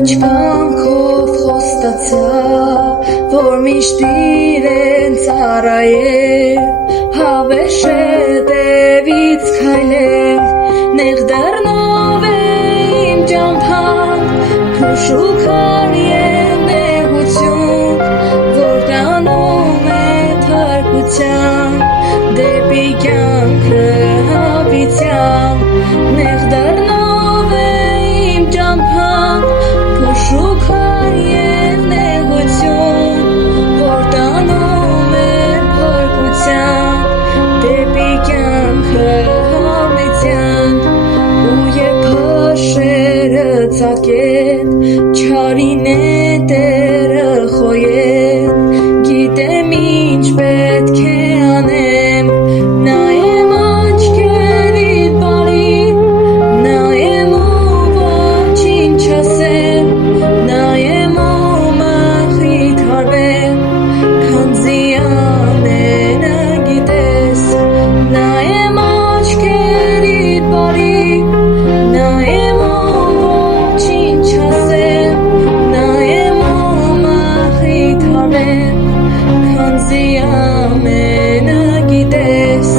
Կյանքով խոստացա, որ միշտ իրենց առայել, հավերժ հետևից քայլել, նեղ դռնով է իմ ճամփան, քուշ ու քարի է նեղություն, որ տանում է փրկության, դեպի կյանքը հավիտյան, նեղ դռնով է իմ ճամփան, քուշ ու քարի է նեղություն, որ տանում է փրկության, դեպի կյանքը հավիտյան, ու երբ փշերը ծակեն, չարին է տերը խոյեն, գիտեմ ինչ պետք է անեմ, նայեմ աչքերիդ բարին, նայեմ ու ոչինչ ասեմ, նայեմ ու մխիթ հարվեմ, քանզի ամենը գիտես, նայեմ աչքերիդ բարին, նայեմ ու ոչինչ ասեմ, նայեմ ու մխիթ հարվեմ, քանզի ամենը գիտես,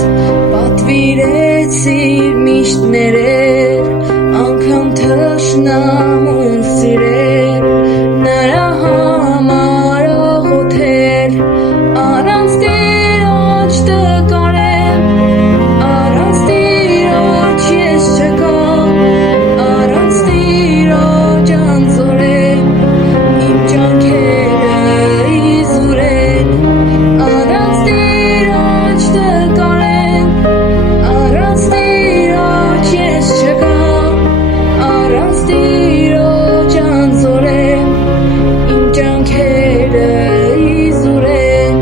պատվիրեցիր միշտ ներել, անգամ թշնամուն սիրել, նրա համար աղոթել, առանց Տիրոջ տկարեմ, առանց Տիրոջ ես չկամ, առանց Տիրոջ անզորեմ, իմ ջանքերը իզուրեն, առանց Տիրոջ տկարեմ, առանց Տիրոջ ես չկամ, առանց Տիրոջ անզորեմ, իմ ջանքերը իզուրեն.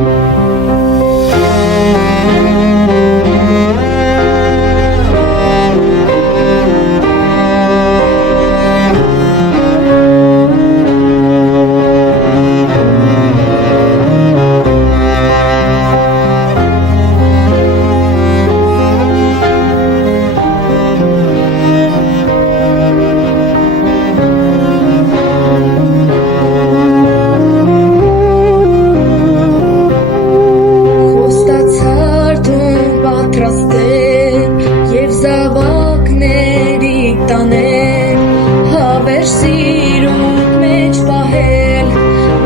Խոստացար դուն պատրաստել և զավակների տանել, հավերժ սիրուն մեջ պահել,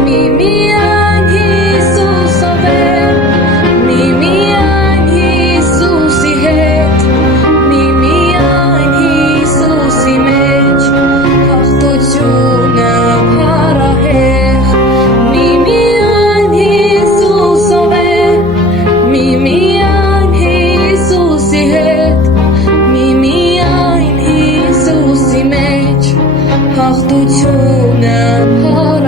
միմիայն Հիսուսով եմ, միմիայն Հիսուսի հետ, միմիայն Հիսուսի մեջ, հաղթությունը փառահեղ, միմիայն Հիսուսով եմ, միմիայն Հիսուսի հետ, միմիայն Հիսուսի մեջ, հաղթությունը փառահեղ.